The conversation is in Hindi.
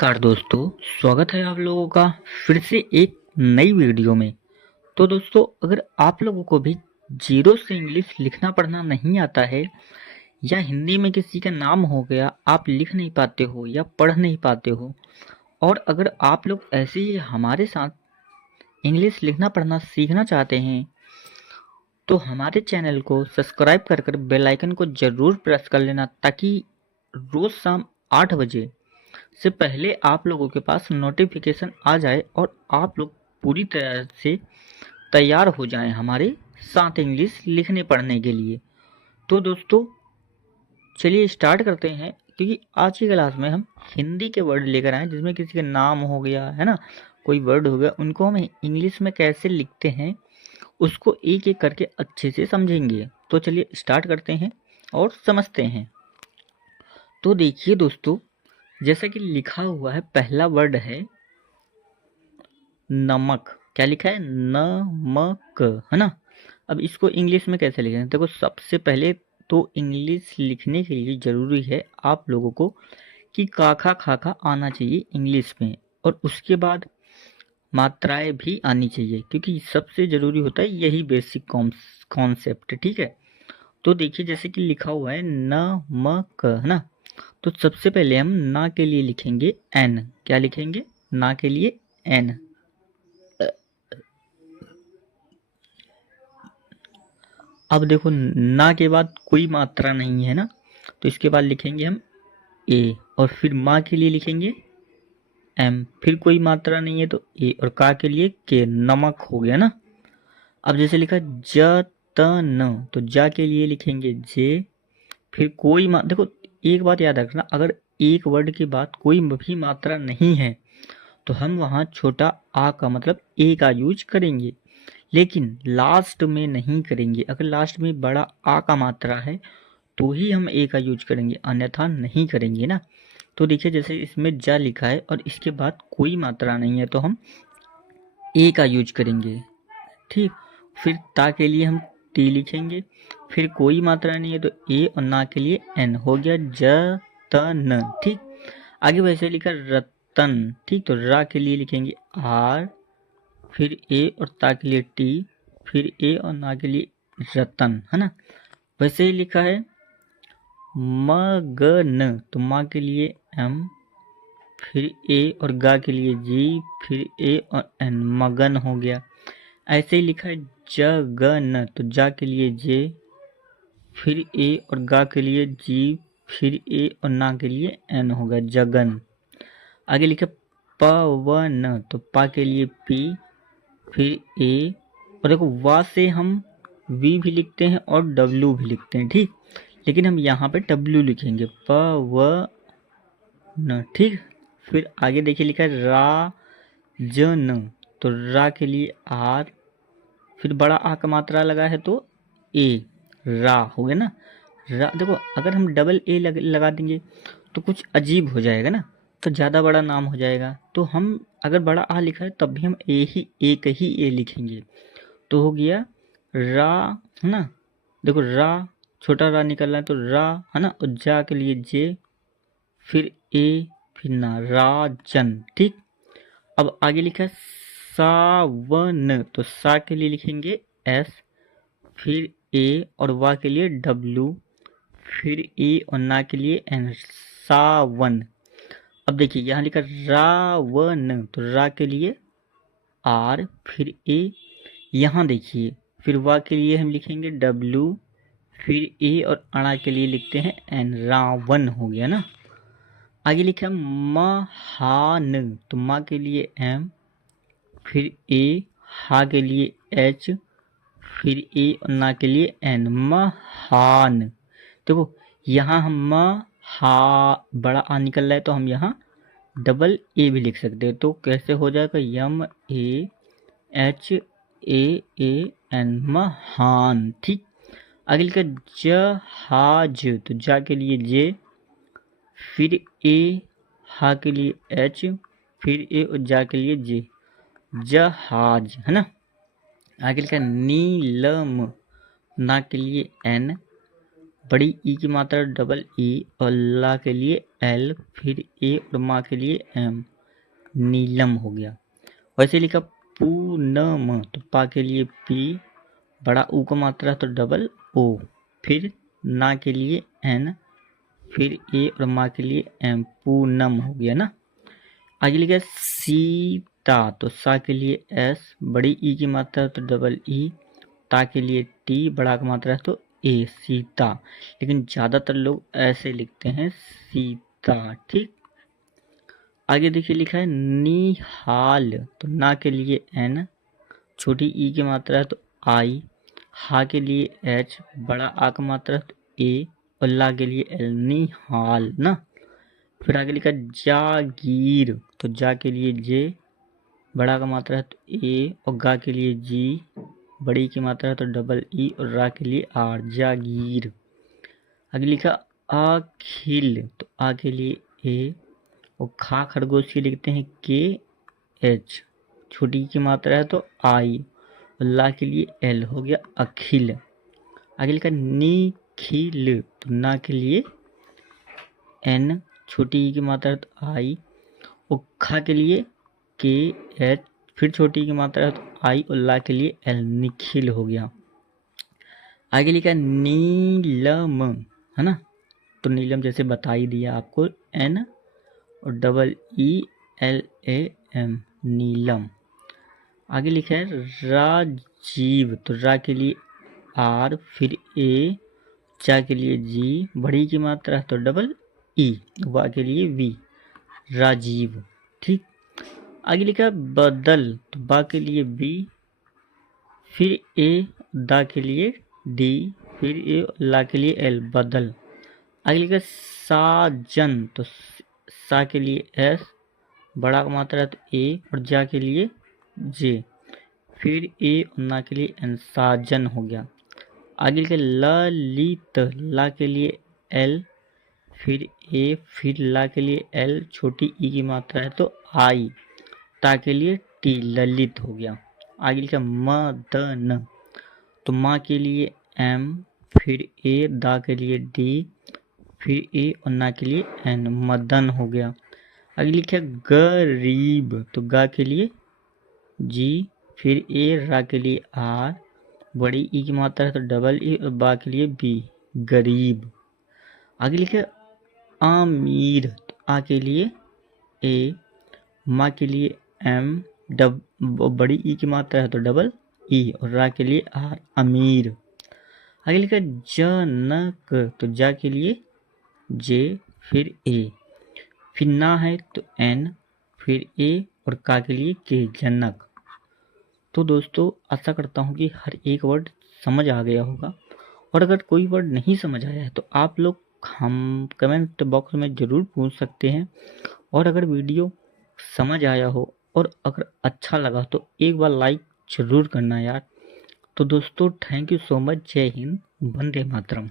नमस्कार दोस्तों, स्वागत है आप लोगों का फिर से एक नई वीडियो में। तो दोस्तों, अगर आप लोगों को भी जीरो से इंग्लिश लिखना पढ़ना नहीं आता है या हिंदी में किसी का नाम हो गया आप लिख नहीं पाते हो या पढ़ नहीं पाते हो, और अगर आप लोग ऐसे ही हमारे साथ इंग्लिश लिखना पढ़ना सीखना चाहते हैं तो हमारे चैनल को सब्सक्राइब कर बेल आइकन को ज़रूर प्रेस कर लेना, ताकि रोज़ शाम 8 बजे से पहले आप लोगों के पास नोटिफिकेशन आ जाए और आप लोग पूरी तरह से तैयार हो जाएं हमारे साथ इंग्लिश लिखने पढ़ने के लिए। तो दोस्तों, चलिए स्टार्ट करते हैं, क्योंकि आज की क्लास में हम हिंदी के वर्ड लेकर आए जिसमें किसी का नाम हो गया है ना, कोई वर्ड हो गया, उनको हम इंग्लिश में कैसे लिखते हैं उसको एक एक करके अच्छे से समझेंगे। तो चलिए स्टार्ट करते हैं और समझते हैं। तो देखिए दोस्तों, जैसा कि लिखा हुआ है, पहला वर्ड है नमक। क्या लिखा है? नमक, है ना। अब इसको इंग्लिश में कैसे लिखें? देखो, सबसे पहले तो इंग्लिश लिखने के लिए ज़रूरी है आप लोगों को कि काखा खाखा आना चाहिए इंग्लिश में, और उसके बाद मात्राएं भी आनी चाहिए, क्योंकि सबसे ज़रूरी होता है यही बेसिक कॉन्सेप्ट। ठीक है। तो देखिए, जैसे कि लिखा हुआ है नमक, है ना। तो सबसे पहले हम ना के लिए लिखेंगे एन। क्या लिखेंगे? ना के लिए एन। अब देखो, ना के बाद कोई मात्रा नहीं है ना, तो इसके बाद लिखेंगे हम ए, और फिर माँ के लिए लिखेंगे एम, फिर कोई मात्रा नहीं है तो ए, और का के लिए के। नमक हो गया ना। अब जैसे लिखा जतन, तो जा के लिए लिखेंगे जे, फिर कोई देखो, एक बात याद रखना, अगर एक वर्ड के बाद कोई भी मात्रा नहीं है तो हम वहाँ छोटा आ का मतलब ए का यूज करेंगे, लेकिन लास्ट में नहीं करेंगे। अगर लास्ट में बड़ा आ का मात्रा है तो ही हम ए का यूज करेंगे, अन्यथा नहीं करेंगे ना। तो देखिए, जैसे इसमें जा लिखा है और इसके बाद कोई मात्रा नहीं है तो हम ए का यूज करेंगे। ठीक। फिर ता के लिए हम टी लिखेंगे, फिर कोई मात्रा नहीं है तो ए, और ना के लिए एन। हो गया जतन। ठीक। आगे वैसे लिखा रतन। ठीक। तो रा के लिए लिखेंगे आर, फिर ए और ता के लिए टी, फिर ए और ना के लिए रतन, है ना। वैसे ही लिखा है मगन, तो माँ के लिए एम, फिर ए और गा के लिए जी, फिर ए और एन, मगन हो गया। ऐसे ही लिखा है जगन, तो जा के लिए जे, फिर ए और गा के लिए जी, फिर ए और ना के लिए एन, होगा जगन। आगे लिखा पवन, तो पा के लिए पी, फिर ए, और देखो वा से हम वी भी लिखते हैं और डब्ल्यू भी लिखते हैं। ठीक। लेकिन हम यहाँ पे डब्ल्यू लिखेंगे, पवन। ठीक। फिर आगे देखिए लिखा है राजन, तो रा के लिए आर, फिर बड़ा आ का मात्रा लगा है तो ए, रा हो गया ना। रा, देखो अगर हम डबल ए लगा देंगे तो कुछ अजीब हो जाएगा ना, तो ज़्यादा बड़ा नाम हो जाएगा। तो हम अगर बड़ा आ लिखा है तब भी हम एक ही ए लिखेंगे, तो हो गया रा, है ना। देखो रा, छोटा रा निकल रहा है तो रा, है ना, और जा के लिए जे, फिर ए, फिर ना, राजन। ठीक। अब आगे लिखा है सावन, तो सा के लिए लिखेंगे एस, फिर ए और वा के लिए डब्ल्यू, फिर ए और ना के लिए एन, सावन। अब देखिए यहाँ लिखा रावण, तो रा के लिए आर, फिर ए, यहाँ देखिए फिर वा के लिए हम लिखेंगे डब्ल्यू, फिर ए और अणा के लिए लिखते हैं एन, रावण हो गया ना। आगे लिखा महान, तो माँ के लिए एम, फिर ए, हा के लिए एच, फिर ए और ना के लिए एन, महान। देखो यहाँ हम हा, बड़ा आ निकल रहा है तो हम यहाँ डबल ए भी लिख सकते हैं, तो कैसे हो जाएगा? यम A H A A N, महान। ठीक। आगे लिखा जहाज, तो जा के लिए जे, फिर ए, हा के लिए एच, फिर ए और जा के लिए जे, जहाज, है ना। आगे लिखा नीलम, ना के लिए एन, बड़ी ई की मात्रा डबल ई और ला के लिए एल, फिर ए और माँ के लिए एम, नीलम हो गया। वैसे लिखा पूनम, तो पा के लिए पी, बड़ा ऊ का मात्रा तो डबल ओ, फिर ना के लिए एन, फिर ए और माँ के लिए एम, पूनम हो गया ना। आगे लिखा सीता, तो सा के लिए एस, बड़ी ई की मात्रा तो डबल ई, ता के लिए टी, बड़ा का मात्रा है तो ए, सीता। लेकिन ज़्यादातर लोग ऐसे लिखते हैं सीता, ठीक। आगे देखिए लिखा है निहाल, तो ना के लिए एन, छोटी ई की मात्रा है तो आई, हा के लिए एच, बड़ा आ का मात्रा है तो ए, और ला के लिए एल, निहाल ना। फिर आगे लिखा जागीर, तो जा के लिए जे, बड़ा का मात्रा है तो ए, और गा के लिए जी, बड़ी की मात्रा है तो डबल ई, और रा के लिए आर, जागीर। आगे लिखा अखिल, तो आ के लिए ए, और खा खरगोश के लिखते हैं के एच, छोटी की मात्रा है तो आई, और ला के लिए एल, हो गया अखिल। आगे लिखा निखिल, तो ना के लिए एन, छोटी ई की मात्रा है तो आई, और खा के लिए के एच, फिर छोटी की मात्रा है तो आई, और ला के लिए एल, निखिल हो गया। आगे लिखा नीलम, है ना, तो नीलम जैसे बता ही दिया आपको, एन और double E L A M, Neelam. आगे लिखा है राजीव, तो रा के लिए आर, फिर ए, चा के लिए जी, बड़ी की मात्रा है तो डबल ई, वा के लिए वी, राजीव, ठीक। आगे लिखा है बदल, तो बा के लिए बी, फिर ए, दा के लिए डी, फिर ए, ला के लिए एल, बदल। आगे लिखा है साजन, तो सा के लिए एस, बड़ा का मात्रा है तो ए, और जा के लिए जे, फिर ए और ना के लिए एन, साजन हो गया। आगे लिखा ललित, ला के लिए एल, फिर ए, फिर ला के लिए एल, छोटी ई की मात्रा है तो आई, ता के लिए टी, ललित हो गया। आगे लिखा मदन, तो माँ के लिए एम, फिर ए, दा के लिए डी, फिर ए और ना के लिए एन, मदन हो गया। आगे लिखा गरीब, तो गा के लिए जी, फिर ए, रा के लिए आर, बड़ी ई की मात्रा है तो डबल ई, और बा के लिए बी, गरीब। आगे लिखे आमिर, तो आ के लिए ए, माँ के लिए एम, बड़ी ई की मात्रा है तो डबल ई, और रा के लिए आर, अमीर। आगे लिखा जनक, तो जा के लिए जे, फिर ए, फिर ना है तो एन, फिर ए, और का के लिए के, जनक। तो दोस्तों आशा करता हूँ कि हर एक वर्ड समझ आ गया होगा, और अगर कोई वर्ड नहीं समझ आया है तो आप लोग हम कमेंट बॉक्स में ज़रूर पूछ सकते हैं। और अगर वीडियो समझ आया हो और अगर अच्छा लगा तो एक बार लाइक ज़रूर करना यार। तो दोस्तों थैंक यू सो मच, जय हिंद, वंदे मातरम।